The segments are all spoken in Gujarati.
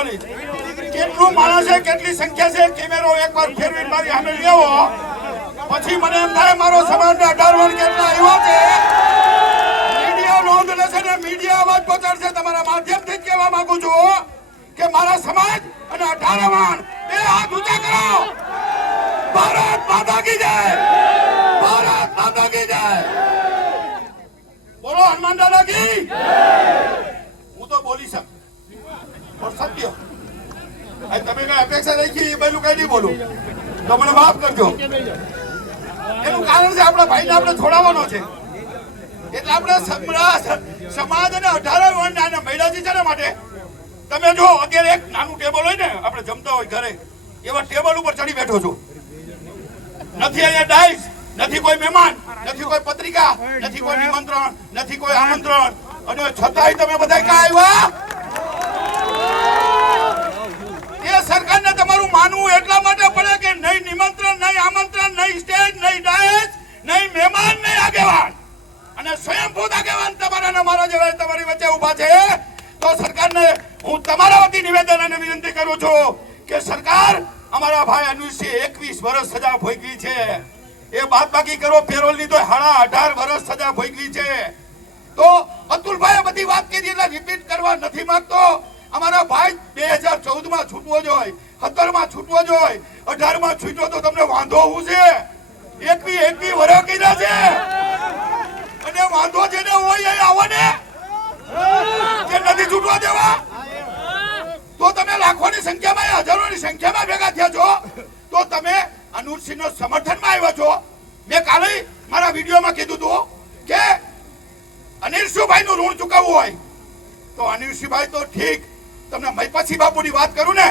બોલીશ. કેટલું માણસ છે, કેટલી સંખ્યા છે, કેમેરો એકવાર ફેરવીને મારી સામે લેવો, પછી મને એમ થાય મારો સમાજને 18 વર્ષ કેટલા આવ્યો છે. મીડિયા નોંધ લેશે ને મીડિયા અવાજ પહોંચાડશે. તમારા માધ્યમથી જ કહેવા માંગુ છું કે મારા સમાજ અને 18 વર્ષ બે હાથ ઊંચા કરો. ભારત માતા કી જય, ભારત માતા કી જય. બોલો હનુમાન દાદા કી. હું તો બોલી શકું પણ સત્ય તમે કઈ અપેક્ષા રાખી એ પહેલું કઈ નહીં બોલું તો મને માફ કરજો. એનું કારણ છે આપણા ભાઈને આપણે છોડાવવાનો છે, એટલે આપણે સમાજ અને 18 વર્ષના મહિલાજી છે માટે તમે જો અત્યારે એક નાનું ટેબલ હોય ને, આપણે જમતા હોય ઘરે, એવા ટેબલ ઉપર ચડી બેઠો છું. નથી અહીંયા ડાઈસ, નથી કોઈ મહેમાન, નથી કોઈ પત્રિકા, નથી કોઈ નિમંત્રણ, નથી કોઈ આમંત્રણ, અને છતાંય તમે બધા ક્યાં આવ્યા? એ સરકારને તમારું માનવું એટલા માટે પડે કે નહીં નિમંત્રણ, નહીં આમંત્રણ, નહીં સ્ટેજ, નહીં ડાયસ, નહીં મહેમાન, નહીં આગેવાન, અને સ્વયંભૂત આગેવાન તમારા ને મારા જેવા તમારી વચ્ચે ઉભા છે. તો સરકારને હું તમારા વતી નિવેદન અને વિનંતી કરું છું કે સરકાર અમારા ભાઈ અનુસિંહ 21 વર્ષ સજા ભોગવી છે, એ બાદ બાકી કરો પેરોલની તો 18 વર્ષ સજા ભોગવી છે. તો અતુલભાઈએ બધી વાત કીધી એટલે રિપીટ કરવા નથી માંગતો. અમારા ભાઈ 2014 માં છૂટવો જોઈએ, 17 માં છૂટવો જોઈએ, 18 માં છૂટ્યો તો તમને વાંધો શું છે? 21 વર્ષ કીધા છે, અને વાંધો જેને હોય એ આવો ને, કે નથી છૂટવા દેવા. તો તમે લાખોની સંખ્યામાં, હજારોની સંખ્યામાં ભેગા થયા છો, તો તમે અનુરસિંહનો સમર્થનમાં આવ્યા છો. મેં કાલે મારા વિડીયોમાં કીધું હતું કે અનિલસિંહભાઈનું ઋણ ચૂકવવું હોય તો અનિલસિંહભાઈ તો ઠીક, તમને મહિપતસિંહ બાપુની વાત કરું ને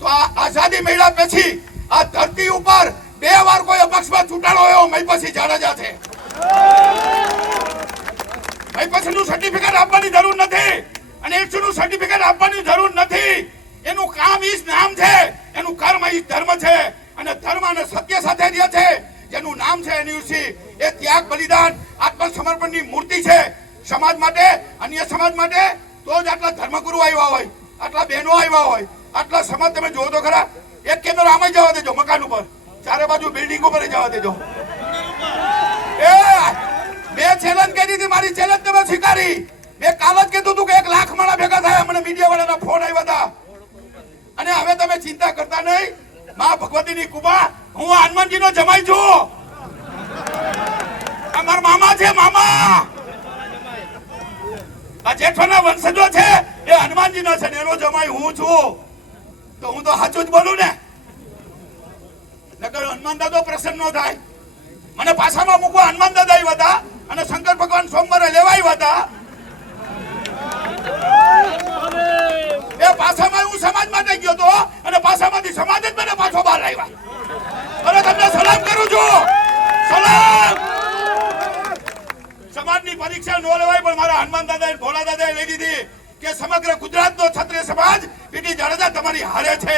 તો આ આઝાદી મેળા પછી આ ધરતી ઉપર 2 વાર કોઈ અપક્ષમાં ચૂંટાણો એવો મહિપતસિંહ જાડેજા છે. મહિપતસિંહનું સર્ટિફિકેટ આપવાની જરૂર નથી, અનિલસિંહનું સર્ટિફિકેટ આપવાની જરૂર નથી. એનું કામ ઈ જ નામ છે, એનું કર્મ ઈ ધર્મ છે, અને ધર્મ અને સત્ય સાથે રહે છે. જેનું નામ છે અનિલસિંહ, એ ત્યાગ, બલિદાન, આત્મસમર્પણની મૂર્તિ છે. સમાજ માટે, અન્ય સમાજ માટે તો જ આટલા ધર્મગુરુ આવ્યા હોય, આટલા બહેનો આવ્યા હોય, આટલા સમાજ તમે જોવો તો ખરા. એક કેમેરો આમાં જવા દેજો, મકાન ઉપર, ચારે બાજુ બિલ્ડિંગ ઉપર જવા દેજો. એ મેં ચેલેન્જ કરી હતી, મારી ચેલેન્જ તમે સ્વીકારી. મેં કાલ જ કીધું હતું કે 1 લાખ માણા ભેગા થયા, મને મીડિયા વાળાના ફોન આવ્યા હતા. અને હવે તમે ચિંતા કરતા નહીં, માં ભગવતીની કૃપા, હું હનુમાનજીનો જમાઈ છું. અમારા મામા છે, મામા આ જેઠોના વંશજો છે એ હનુમાનજીનો છે, એનો જમાઈ હું છું. તો હું તો સાચું જ બોલું ને, નકર હનુમાન દાદો પ્રસન્ન ન થાય. મને પાછામાં મૂકવા હનુમાન દાદા આવ્યા હતા, અને શંકર ભગવાન સોમવારે લેવા આવ્યા હતા. એ પાછામાં હું સમાજ માટે ગયો હતો, અને પાછામાંથી સમાજ જ મને પાછો બહાર લાવ્યા. અને તમને સલામ કરું છું, સલામ. સમાજની પરીક્ષા ન લેવાય, પણ મારા હનુમાન દાદા ભોળા દાદાએ લઈ લીધી કે સમગ્ર ગુજરાતનો ક્ષત્રિય સમાજ પીટી જાડેજા તમારી હારે છે.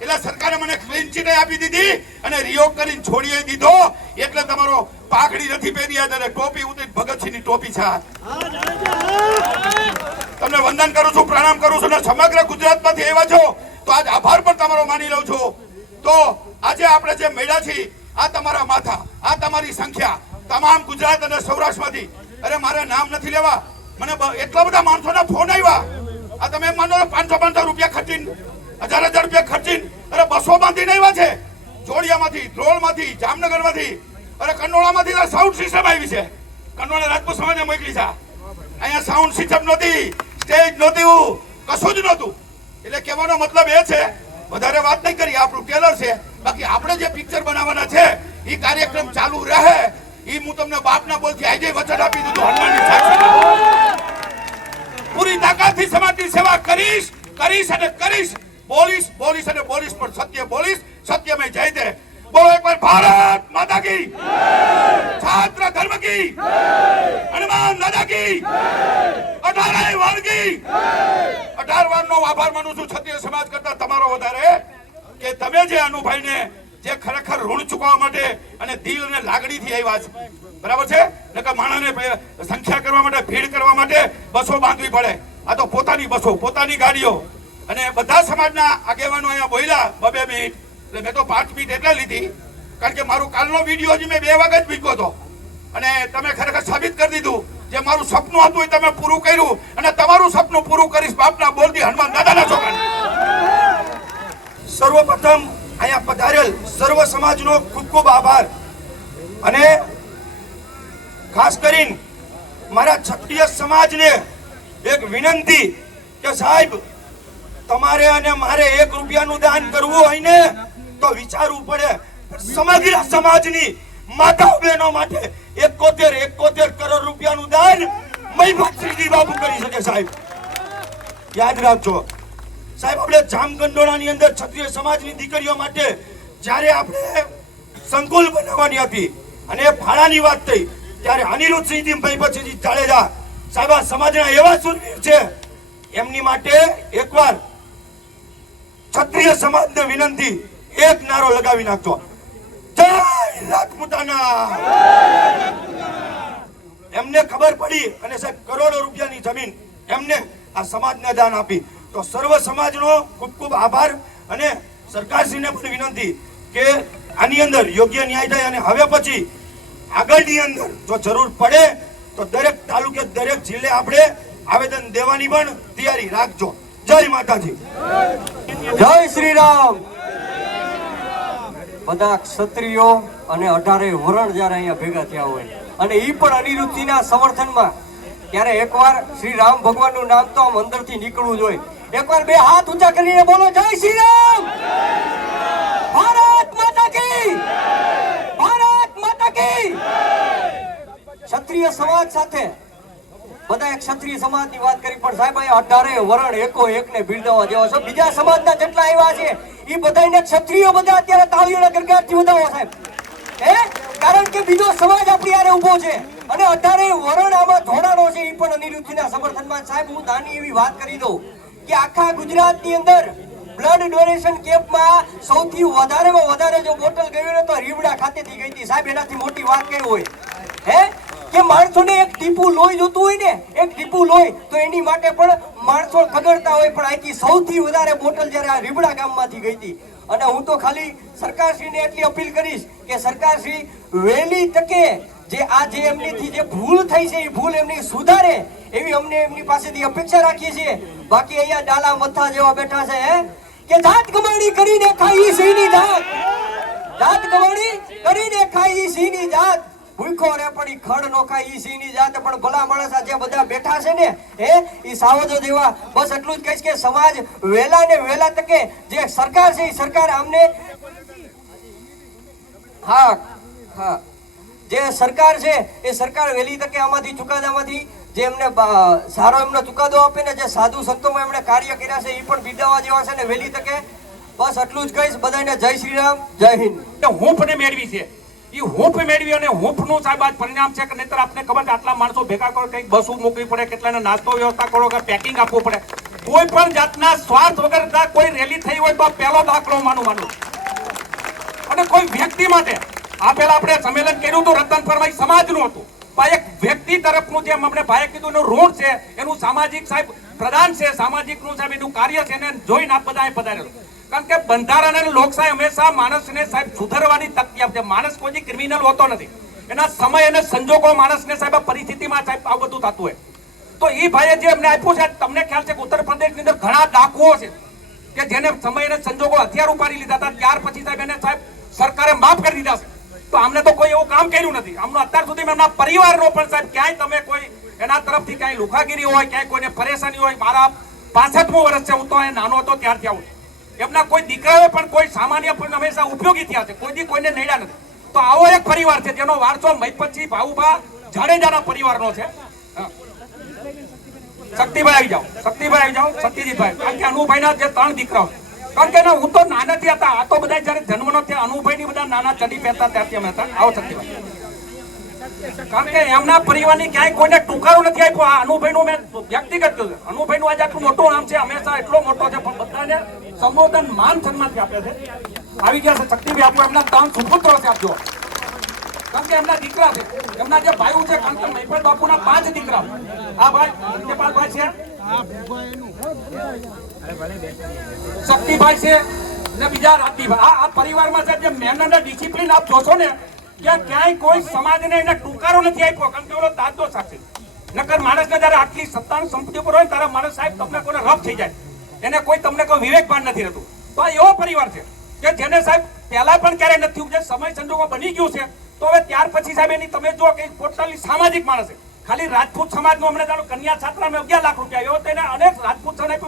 એટલે સરકારે મને ક્લીન ચીટ આપી દીધી અને રિયોગ કરીને છોડી દીધો. એટલે તમારો પાઘડી નથી પહેરી, અને ટોપી ઉતરી ભગતસિંહની ટોપી છે. તમને વંદન કરું છું, પ્રણામ કરું છું, અને સમગ્ર ગુજરાતમાંથી આવ્યા છો તો આજ આભાર પણ તમારો માની લઉં છું. તો આજે આપણે જે મળ્યા છીએ, આ તમારા માથા, આ તમારી સંખ્યા, તમામ ગુજરાત અને સૌરાષ્ટ્રમાંથી. અરે મારે નામ નથી લેવા, મને એટલા બધા માણસોના ફોન આવ્યા. આ તમે માનો 500 રૂપિયા ખર્ચીને, 1000 રૂપિયા ખર્ચીને, અરે બસો બાંધીને આવ્યા છે. જોડિયામાંથી, ધ્રોળમાંથી, જામનગરમાંથી, અરે કનોડામાંથી સાઉન્ડ સિસ્ટમ આવી છે. કનોડા રાજપૂત સમાજે મોકલી છે. અહીંયા સાઉન્ડ સિસ્ટમ નહોતી, સ્ટેજ નહોતું, કશું જ નહોતું. એટલે કહેવાનો મતલબ એ છે, વધારે વાત નહીં કરી, આપણું ટેલર છે. બાકી આપણે જે પિક્ચર બનાવવાના છે એ કાર્યક્રમ ચાલુ રહે. એ હું તમને બાપના બોલથી આજે વચન આપી દીધું, હનુમાનની સાક્ષી. પૂરી તાકાતથી સમાજની સેવા કરીશ, કરીશ અને કરીશ. બોલીશ, બોલીશ અને બોલીશ, પણ સત્ય બોલીશ, સત્યમય જય દે. બોલો એકવાર ભારત માતા કી, છાત્ર ધર્મ કી, હનુમાન દાદા કી, 18 વાર કી. 18 વારનો આભાર માનું છું ક્ષત્રિય સમાજ કરતા તમારો વધારે, કે તમે જે અનુભાઈને જે ખરેખર ઋણ ચૂકવવા માટે અને દિલ અને લાગણીથી આવ્યા છે. બરાબર છે? નકર માણસને સંખ્યા કરવા માટે, ભીડ કરવા માટે બસો બાંધવી પડે. આ તો પોતાની બસો, પોતાની ગાડીઓ, અને બધા સમાજના આગેવાનો અહીંયા બોલ્યા 2 મિનિટ, એટલે મેં તો 5 મિનિટ એટલે લીધી કારણ કે મારો કાલનો વિડીયો હજી મેં 2 વાગે જ મૂક્યો હતો અને તમે ખરેખર સાબિત કરી દીધું જે મારું સપનું હતું એ તમે પૂરું કર્યું અને તમારું સપનું પૂરું કરીશ બાપના બોલતી હનુમાન દાદાના છોકરા. સર્વપ્રથમ અહીંયા પધારેલ સર્વ સમાજનો ખૂબ ખૂબ આભાર અને ખાસ કરીને મારા ક્ષત્રિય સમાજને એક વિનંતી કે સાહેબ તમારે અને મારે 1 રૂપિયાનું દાન કરવું હોય ને તો વિચારવું પડે. સમગ્ર સમાજની માતાઓ બહેનો માટે 71 કરોડ રૂપિયાનું દાન મહિપત શ્રીજી બાપુ કરી શકે સાહેબ. યાદ રાખજો સાહેબ, આપણે જામગંડોળાની અંદર ક્ષત્રિય સમાજની દીકરીઓ માટે જ્યારે આપણે સંકુલ બનાવવાની હતી અને ભાડાની વાત થઈ ત્યારે અનિરુદ્ધસિંહજી મહિપતસિંહજી જાડેજા સાહેબ આ સમાજના એવા સુરવીર છે, એમની માટે એકવાર ક્ષત્રિય સમાજને વિનંતી એક નારો લગાવી નાખજો, જય રાજપૂતાના. એમને ખબર પડી અને સાહેબ કરોડો રૂપિયાની જમીન એમને આ સમાજને દાન આપી. તો સર્વ સમાજનો ખૂબ ખૂબ આભાર અને સરકારશ્રીને પણ વિનંતી કે આની અંદર યોગ્ય ન્યાય થાય અને હવે પછી આગળની અંદર જો જરૂર પડે તો દરેક તાલુકે દરેક જિલ્લે આપણે આવેદન દેવાની પણ તૈયારી રાખજો. જય માતાજી, જય શ્રી રામ. બધા ક્ષત્રિયો અને 18 વરણ જયારે અહીંયા ભેગા થયા હોય અને એ પણ અનિરુદ્ધજીના સમર્થનમાં, ત્યારે એકવાર શ્રી રામ ભગવાનનું નામ તો આમ અંદરથી નીકળવું જોઈએ. એકવાર 2 હાથ ઊંચા કરીને બોલો જય શ્રી રામ. ભારત માતા કી, ભારત માતા કી. ક્ષત્રિય સમાજ સાથે બધા ક્ષત્રિય સમાજની વાત કરી પણ સાહેબ અહીંયા 18 વરણ એકો એકને બિરદાવવા જેવા છે. બીજા સમાજના જેટલા આવ્યા છે એ બધાને ક્ષત્રિયો બધા અત્યારે તાળીઓના ગરગડાટથી વધાવો સાહેબ. કારણ કે બીજો સમાજ આપણી યારે ઉભો છે અને 18 વરણ આમાં જોડાણો છે એ પણ અનિરુદ્ધજીના સમર્થનમાં. સાહેબ હું નાની એવી વાત કરી દઉં કે આખા ગુજરાતની અંદર બ્લડ ડોનેશન કેમ્પમાં સૌથી વધારેમાં વધારે જો બોટલ ગઈ ને તો રીવડા ખાતેથી ગઈ હતી સાહેબ. એનાથી મોટી વાત કઈ હોય કે માણસોને એક ટીપું લોહી જોતું હોય ને, એક ટીપું લોહી તો એની માટે પણ માણસો ખગડતા હોય, પણ અહીંથી સૌથી વધારે બોટલ જ્યારે આ રીબડા ગામમાંથી ગઈ હતી. અને હું તો ખાલી સરકારશ્રીને એટલી અપીલ કરીશ કે સરકારશ્રી વહેલી તકે જે એમનીથી જે ભૂલ થઈ છે એ ભૂલ એમની સુધારે એવી અમને એમની પાસેથી અપેક્ષા રાખીએ છીએ. બાકી અહીંયા ડાલા મથા જેવા બેઠા છે કે જાત કમાણી કરીને ખાઈ સિંહની જાત, જાત કમાણી કરીને ખાઈ સિંહની જાત, ભૂખો રે પડી ખડ નો ખાઈ સિંહની જાત. પણ ભલા માણસ જે બધા બેઠા છે ને એ સાવજો જેવા. બસ એટલું જ કહીશ કે સમાજ વહેલા ને વહેલા તકે જે સરકાર છે એ સરકાર આમને જે સરકાર છે એ સરકાર વહેલી તકે આમાંથી ચુકાદામાંથી જે એમને સારો એમનો ચુકાદો આપે ને જે સાધુ સંતોમાં એમણે કાર્ય કર્યા છે એ પણ બિરદાવવા જેવા છે ને વહેલી તકે. બસ એટલું જ કહીશ. બધાને જય શ્રી રામ, જય હિન્દ. હૂંફને મેળવી છે એ હૂંફ મેળવી અને હૂંફનું સાહેબ આજ પરિણામ છે કે નહીતર આપને ખબર છે આટલા માણસો ભેગા કરો, કંઈક બસો મૂકવી પડે, કેટલાને નાસ્તો વ્યવસ્થા કરો કે પેકિંગ આપવું પડે. કોઈ પણ જાતના સ્વાર્થ વગર કોઈ રેલી થઈ હોય તો પહેલો દાખલો માનું. અને કોઈ વ્યક્તિ માટે આ પેલા આપણે સંમેલન કર્યું હતું રતનપરભાઈ સમાજનું હતું, પણ એક વ્યક્તિ તરફનું જેમ અમને ભાઈએ કીધું એનું ઋણ છે, એનું સામાજિક સાહેબ પ્રધાન છે, સામાજિકનું સાહેબ એનું કાર્ય છે, એને જોઈને આપ બધા પધારેલો. કારણ કે બંધારણ અને લોકશાહી હંમેશા માણસને સાહેબ સુધારવાની તક આપે છે. માણસ કોઈ ક્રિમિનલ હોતો નથી, એના સમય અને સંજોગો માણસને સાહેબ પરિસ્થિતિમાં સાહેબ આ બધું થતું હોય. તો એ ભાઈએ જે અમને આપ્યું છે, તમને ખ્યાલ છે કે ઉત્તર પ્રદેશની અંદર ઘણા ડાકુઓ છે કે જેને સમય અને સંજોગો હથિયાર ઉપાડી લીધા હતા, ત્યાર પછી સાહેબ એને સાહેબ સરકારે માફ કરી દીધા છે. તો અમને તો કોઈ એવું કામ કર્યું નથી. અમને અત્યાર સુધી એમના પરિવારનો પણ સાહેબ ક્યાંય તમે કોઈ એના તરફથી ક્યાંય લુખાગીરી હોય, ક્યાંય કોઈને પરેશાની હોય. મારા 65મું વર્ષ છે, હું તો નાનો હતો ત્યારથી આવું. એમના કોઈ દીકરાઓ પણ કોઈ સામાન્ય પણ હંમેશા ઉપયોગી થયા છે, કોઈ દી કોઈને નડ્યા નથી. તો આવો એક પરિવાર છે જેનો વારસો મહિપતસિંહ ભાવુભા જાડેજાના પરિવારનો છે. શક્તિભાઈ આવી જાઓ, શક્તિભાઈ આવી જાઓ, સત્યજીતભાઈ. કારણ કે અનુભાઈના જે 3 દીકરાઓ, કારણ કે હું તો નાનાથી હતા, આ તો બધા જયારે જન્મનો થયા અનુભાઈની બધા નાના ચડી પહેરતા ત્યારથી અમે હતા. આવો શક્તિભાઈ. કારણ કે એમના પરિવારની ક્યાંય કોઈને ટૂંકારો નથી આપ્યો. આ અનુભાઈનું મેં વ્યક્તિગત કહ્યું, અનુભાઈનું આજે આટલું મોટું નામ છે, હંમેશા એટલો મોટો છે, પણ બધાને સંબોધન માન સન્માનથી આપે છે. આવી ગયા છે શક્તિભાઈ, આપો એમના 3 સુપુત્રો છે આપજો. કારણ કે એમના દીકરા છે, એમના જે ભાઈઓ છે, કારણ કે મહિપત બાપુના 5 દીકરા. આ ભાઈ ભાઈ છે શક્તિભાઈ છે ને બીજા રાજદીપભાઈ, આ પરિવારમાં છે જે મેનર અને ડિસિપ્લિન આપ જોશો ને કે ક્યાંય કોઈ સમાજને એને ટૂંકારો નથી આપ્યો, કારણ કે ઓલો દાદો સાચે નકર માણસને જયારે આટલી સત્તાની સંપત્તિ ઉપર હોય ત્યારે માણસ સાહેબ તમને કોઈને રફ થઈ જાય, એને કોઈ તમને કોઈ વિવેકવાન નથી રહેતું. તો આ એવો પરિવાર છે કે જેને સાહેબ પહેલા પણ ક્યારેય નથી જે સમય સંજોગો બની ગયું છે, તો હવે ત્યાર પછી સાહેબ એની તમે જો કે ટોટલી સામાજિક માણસ છે. ખાલી રાજપૂત સમાજનો અમને જાણો કન્યા છાત્રામાં 11 લાખ રૂપિયા આવ્યો, તેને અનેક રાજપૂત સમાજ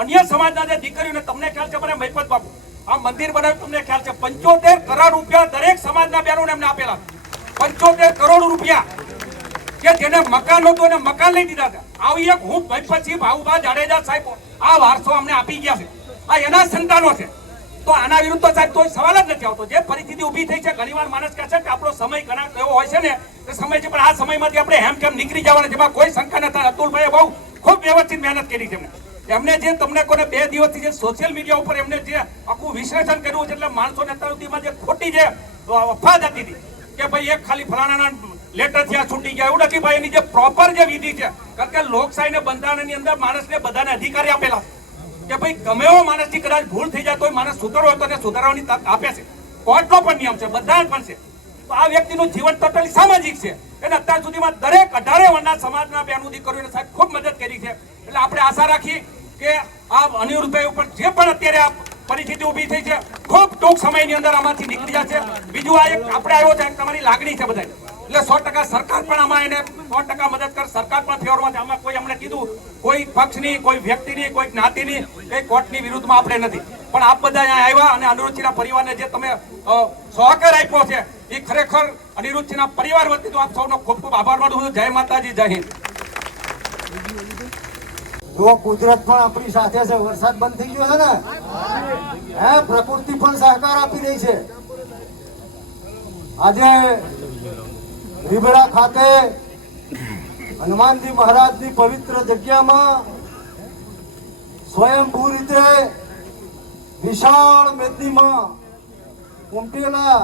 અન્ય સમાજના જે દીકરીઓને તમને ખ્યાલ છે, મને મહિપત બાપુ આ મંદિર બનાવ્યું તમને ખ્યાલ છે, 75 કરોડ રૂપિયા દરેક સમાજના બહેનોને એમને આપેલા, 75 કરોડ રૂપિયા કે જેને મકાન નહોતું એને મકાન લઈ દીધા હતા. આવી એક હું મહિપતસિંહ ભાઉભા જાડેજા સાહેબ આ વારસો અમને આપી ગયા છે, આ એના સંતાનો છે. તો આના વિરુદ્ધ તો સાહેબ કોઈ સવાલ જ નથી આવતો. જે પરિસ્થિતિ ઊભી થઈ છે, ઘણીવાર માણસ કહે છે કે આપણો સમય ઘણા એવો હોય છે ને કે સમય છે, પણ આ સમયમાંથી આપણે હેમ કેમ નીકળી જવાના, જેમાં કોઈ શંકા નથી. અતુલભાઈએ બહુ ખૂબ વ્યવસ્થિત મહેનત કરી છે એમને જે તમને કોને 2 દિવસથી જે સોશિયલ મીડિયા ઉપર એમને જે આખું વિશ્લેષણ કર્યું છે, એટલે માણસોને અત્યાર સુધીમાં જે ખોટી જે અફવા જતી હતી કે ભાઈ એક ખાલી ફલાણાના લેટર થી આ છૂટી ગયા, એવું નથી ભાઈ. એની જે પ્રોપર જે વિધિ છે, કારણ કે લોકશાહી ને બંધારણની અંદર માણસને બધાને અધિકારી આપેલા કે ભાઈ ગમે એવો માણસથી કદાચ ભૂલ થઈ જાય તો માણસ સુધારો હોય તો એને સુધારવાની તક આપે છે. કોર્ટનો પણ નિયમ છે, બધા પણ છે. તો આ વ્યક્તિનું જીવન ટોટલી સામાજિક છે, એને અત્યાર સુધીમાં દરેક 18 વર્ણના સમાજના બહેનો દીકરીઓને સાહેબ ખૂબ મદદ કરી છે. એટલે આપણે આશા રાખી કે આ અનિરુદ્ધભાઈ ઉપર જે પણ અત્યારે આ પરિસ્થિતિ ઊભી થઈ છે, ખૂબ ટૂંક સમયની અંદર આમાંથી નીકળી જશે. બીજું આ એક આપણે આવ્યો છે, તમારી લાગણી છે બધા, એટલે 100% સરકાર પણ આમાં એને 100% મદદ કર. સરકાર પણ ફેવરમાં છે. આમાં કોઈ અમને કીધું કોઈ પક્ષની, કોઈ વ્યક્તિની, કોઈ જ્ઞાતિની, કોઈ કોર્ટની વિરુદ્ધમાં આપણે નથી, પણ આપ બધા અહીંયા આવ્યા અને અનિરુદ્ધસિંહના પરિવારને જે તમે સહકાર આપ્યો છે એ ખરેખર અનિરુદ્ધસિંહના પરિવાર વતી તો આપ સૌનો ખૂબ ખૂબ આભાર માનું છું. જય માતાજી, જય હિન્દ. જો કુદરત પણ આપણી સાથે છે, વરસાદ બંધ થઈ ગયો છે ને, હે પ્રકૃતિ પણ સહકાર આપી રહી છે. આજે રીબડા ખાતે હનુમાનજી મહારાજની પવિત્ર જગ્યામાં સ્વયંભૂ રીતે વિશાળ મેદનીમાં ઉમટેલા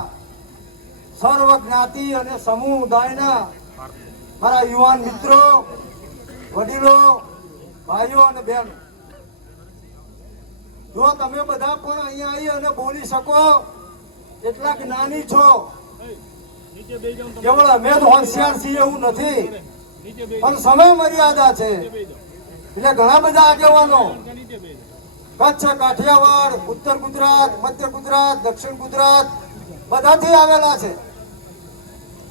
સર્વ જ્ઞાતિ અને સમુદાયના મારા યુવાન મિત્રો, વડીલો, ભાઈઓ અને બહેનો, જો તમે બધા પણ અહીંયા આવી અને બોલી શકો એટલા જ્ઞાની છો, કેવળ અમે જ હોશિયાર છીએ એવું નથી, પણ સમય મર્યાદા છે. એટલે ઘણા બધા આગેવાનો કચ્છ, કાઠિયાવાડ, ઉત્તર ગુજરાત, મધ્ય ગુજરાત, દક્ષિણ ગુજરાત બધાથી આવેલા છે.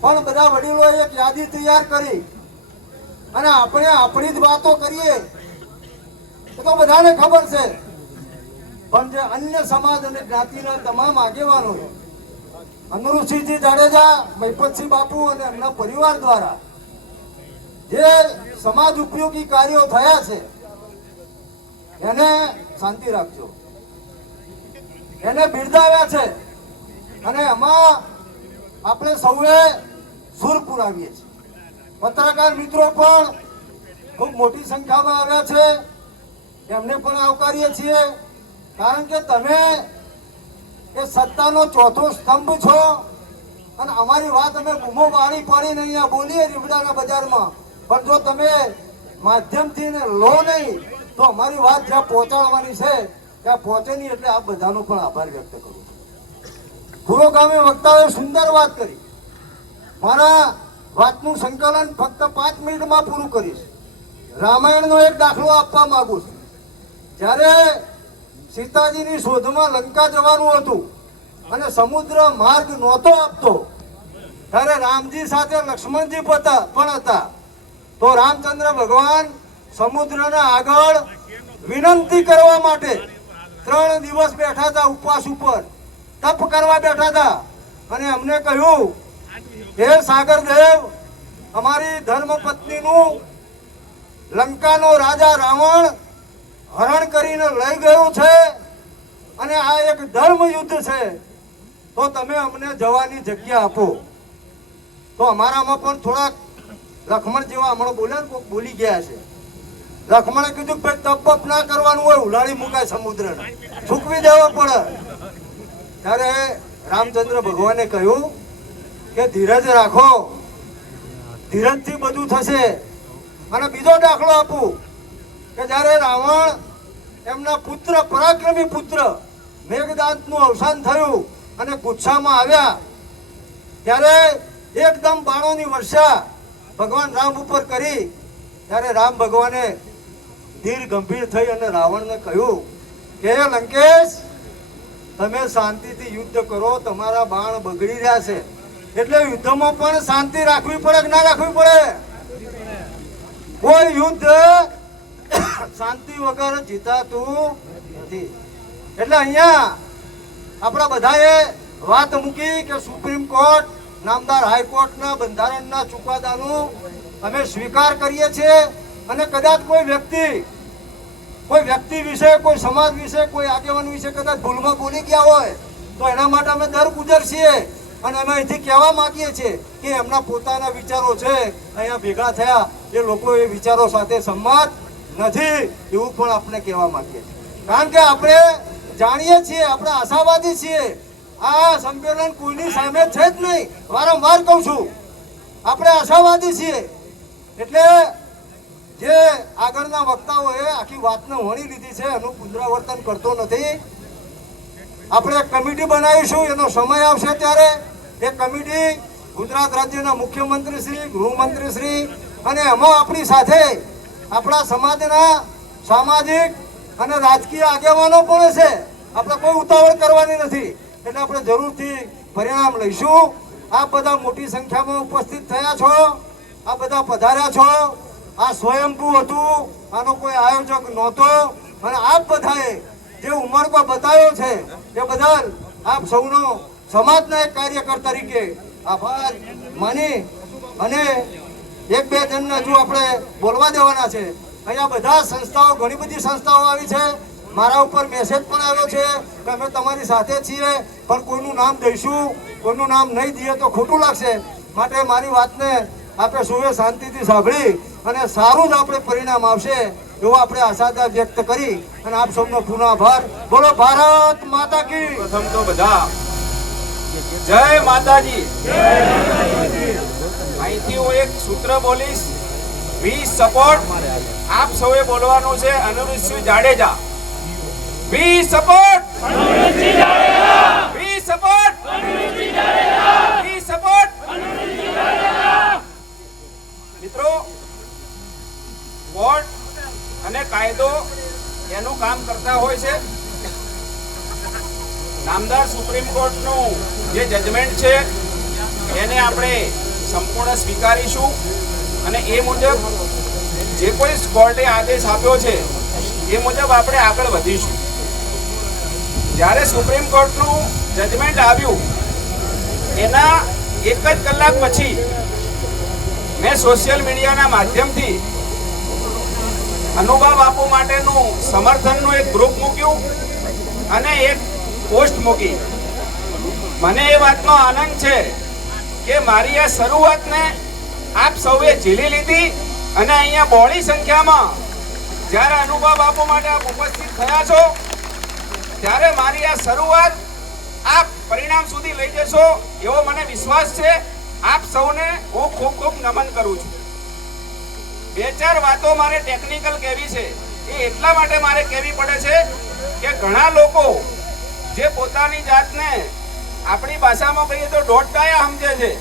પણ બધા વડીલોએ એક યાદી તૈયાર કરી અને આપણે આપણી જ વાતો કરીએ એ તો બધાને ખબર છે, પણ જે અન્ય સમાજ અને જ્ઞાતિના તમામ આગેવાનો અનુરુસિંહજી જાડેજા, મહિપતસિંહ બાપુ અને એમના પરિવાર દ્વારા જે સમાજ ઉપયોગી કાર્યો થયા છે એને શાંતિ રાખજો, એને બિરદાવ્યા છે અને એમાં આપણે સૌએ સુર પુરાવીએ છીએ. પત્રકાર મિત્રો પણ ખૂબ મોટી સંખ્યામાં આવ્યા છે, એમને પણ આવકારીએ છીએ, કારણ કે તમે એ સત્તાનો ચોથો સ્તંભ છો અને અમારી વાત અમે બૂમો પાડી પાડીને અહીંયા બોલીએ રીબડાના બજારમાં, પણ જો તમે માધ્યમથી લો નહીં તો અમારી વાત જ્યાં પહોંચાડવાની છે ત્યાં પહોંચે નહીં. એટલે આ બધાનો પણ આભાર વ્યક્ત કરું છું. પુરોગામી વક્તાઓએ સુંદર વાત કરી. મારા વાતનું સંકલન ફક્ત 5 મિનિટમાં પૂરું કરીશ. રામાયણનો એક દાખલો આપવા માંગુ છું. જ્યારે સીતાજીની શોધમાં લંકા જવાનું હતું અને સમુદ્ર માર્ગ નહોતો આપતો, ત્યારે રામજી સાથે લક્ષ્મણજી પણ હતા. તો રામચંદ્ર ભગવાન સમુદ્રના આગળ વિનંતી કરવા માટે 3 દિવસ બેઠા હતા, ઉપવાસ ઉપર તપ કરવા બેઠા હતા અને અમને કહ્યું, હે સાગરદેવ, અમારી ધર્મપત્નીનું લંકાનો રાજા રાવણ હરણ કરીને લઈ ગયો છે અને આ એક ધર્મ યુદ્ધ છે, તો તમે અમને જવાની જગ્યા આપો. તો અમારામાં પણ થોડાક લક્ષ્મણ જેવા હમણાં બોલ્યા ને, કોઈક બોલી ગયા છે. લક્ષ્મણે કીધું કે તપ ના કરવાનું હોય, ઉલાળી મુકાય સમુદ્રને, છૂકવી દેવો પડે. ત્યારે રામચંદ્ર ભગવાને કહ્યું કે ધીરજ રાખો, ધીરજથી બધું થશે. અને બીજો દાખલો આપું કે જ્યારે રાવણ એમના પુત્ર, પરાક્રમી પુત્ર મેઘદાંતનું અવસાન થયું અને ગુસ્સામાં આવ્યા ત્યારે એકદમ બાણોની વર્ષા ભગવાન રામ ઉપર કરી ત્યારે રામ ભગવાને ધીર ગંભીર થઈ અને રાવણને કહ્યું કે લંકેશ, તમે શાંતિથી યુદ્ધ કરો, તમારા બાણ બગડી રહ્યા છે, એટલે યુદ્ધમાં પણ શાંતિ રાખવી પડે કે ના રાખવી પડે? કોઈ યુદ્ધ શાંતિ વગર જીતાતું નથી. એટલે અહીંયા આપણા બધાએ વાત મૂકી કે સુપ્રીમ કોર્ટ, નામદાર હાઈકોર્ટના બંધારણના ચુકાદાનું અમે સ્વીકાર કરીએ છીએ અને કદાચ કોઈ વ્યક્તિ વિશે, કોઈ સમાજ વિશે, કોઈ આગેવાન વિશે કદાચ ભૂલમાં બોલી ગયા હોય તો એના માટે અમે દર ગુજરશીએ અને અમે અહીંથી કહેવા માંગીએ છીએ કે એમના પોતાના વિચારો છે, અહીંયા ભેગા થયા એ લોકો એ વિચારો સાથે સંમત નથી, એવું પણ આપણે કહેવા માંગીએ છીએ. કારણ કે આપણે જાણીએ છીએ, આપણે આશાવાદી છીએ, આ સંમેલન કોઈની સામે છે જ નહીં, વારંવાર કહું છું, આપણે આશાવાદી છીએ. એટલે જે આગળના વક્તાઓએ આખી વાતને વણી લીધી છે એનું પુનરાવર્તન કરતો નથી. આપણે એક કમિટી બનાવીશું, એનો સમય આવશે ત્યારે એ કમિટી ગુજરાત રાજ્યના મુખ્યમંત્રી શ્રી, ગૃહમંત્રી શ્રી અને એમાં આપણી સાથે આપણા સમાજના સામાજિક અને રાજકીય આગેવાનો પણ છે. આપણે કોઈ ઉતાવળ કરવાની નથી. એટલે આપણે જરૂરથી પરિણામ લઈશું. આપ બધા મોટી સંખ્યામાં ઉપસ્થિત થયા છો, આ બધા પધાર્યા છો. આ સ્વયંભૂ હતું, આનો કોઈ આયોજક નહોતો અને આપ બધાએ જે ઉમળકો બતાવ્યો છે એ બદલ આપ સૌનો સમાજના એક કાર્યકર તરીકે આભાર માની અને એક બે જણને હજુ આપણે બોલવા દેવાના છે. અહીંયા બધા સંસ્થાઓ, ઘણી બધી સંસ્થાઓ આવી છે. મારા ઉપર મેસેજ પણ આવ્યો છે કે અમે તમારી સાથે છીએ, પણ કોઈનું નામ દઈશું, કોઈનું નામ નહીં દઈએ તો ખોટું લાગશે. માટે મારી વાતને આપણે સૌએ શાંતિથી સાંભળી અને સારું જ આપણે પરિણામ આવશે એવો આપણે આશા વ્યક્ત કરી અને આપ સૌનો પુનઃ આભાર. બોલો ભારત માતા કી. પ્રથમ તો બધા જય માતાજી. અહીંથી હું એક સૂત્ર બોલીશ, વી સપોર્ટ. આપ સૌએ બોલવાનું છે અનુરુદ્ધસિંહ જાડેજા. વી સપોર્ટ, વી સપોર્ટ, વી સપોર્ટ. મિત્રો, કોર્ટ અને કાયદો એનું કામ કરતા હોય છે. નામદાર સુપ્રીમ કોર્ટનું જે જજમેન્ટ છે એને આપણે સંપૂર્ણ સ્વીકારીશું અને એ મુજબ જે કોઈ કોર્ટે આદેશ આપ્યો છે એ મુજબ આપણે આગળ વધીશું. જ્યારે સુપ્રીમ કોર્ટનું જજમેન્ટ આવ્યું એના એક જ કલાક પછી મેં સોશિયલ મીડિયાના માધ્યમથી અનુભવ બાપુ માટેનું સમર્થનનું એક ગ્રુપ મૂક્યું અને એક પોસ્ટ મૂકી. મને એ વાતનો આનંદ છે કે મારી આ શરૂઆતને આપ સૌએ ઝીલી લીધી અને અહીંયા બહોળી સંખ્યામાં જ્યારે અનુભવ બાપુ માટે આપ ઉપસ્થિત થયા છો ત્યારે મારી આ શરૂઆત આપ પરિણામ સુધી લઈ જશો એવો મને વિશ્વાસ છે. આપ સૌને હું ખૂબ ખૂબ નમન કરું છું. બે ચાર વાતો મારે ટેકનિકલ કહેવી છે. એ એટલા માટે મારે કહેવી પડે છે કે ઘણા લોકો જે પોતાની જાતને આપણી ભાષામાં કહીએ તો દોઢડાયા સમજે છે,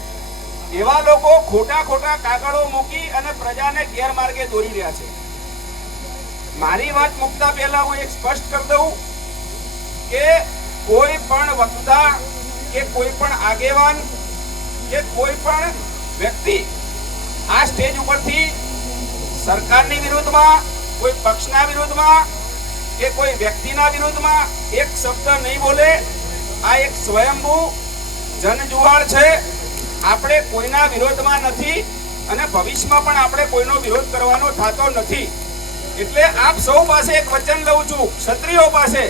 એવા લોકો ખોટા ખોટા કાગળો મૂકી અને પ્રજાને ગેરમાર્ગે દોરી રહ્યા છે. મારી વાત મૂકતા પહેલા હું એક સ્પષ્ટ કરી દઉં કે કોઈ પણ વક્તા કે કોઈ પણ આગેવાન કે કોઈ પણ વ્યક્તિ આ સ્ટેજ ઉપરથી સરકારની વિરુદ્ધમાં, કોઈ પક્ષના વિરુદ્ધમાં કે કોઈ વ્યક્તિના વિરુદ્ધમાં એક શબ્દ નહીં બોલે. આ એક સ્વયંભૂ જનજુવાળ છે. આપણે કોઈના વિરોધમાં નથી અને ભવિષ્યમાં પણ આપણે કોઈનો વિરોધ કરવાનો થતો નથી. એટલે આપ સૌ પાસે એક વચન લઉં છું, ક્ષત્રિયો પાસે,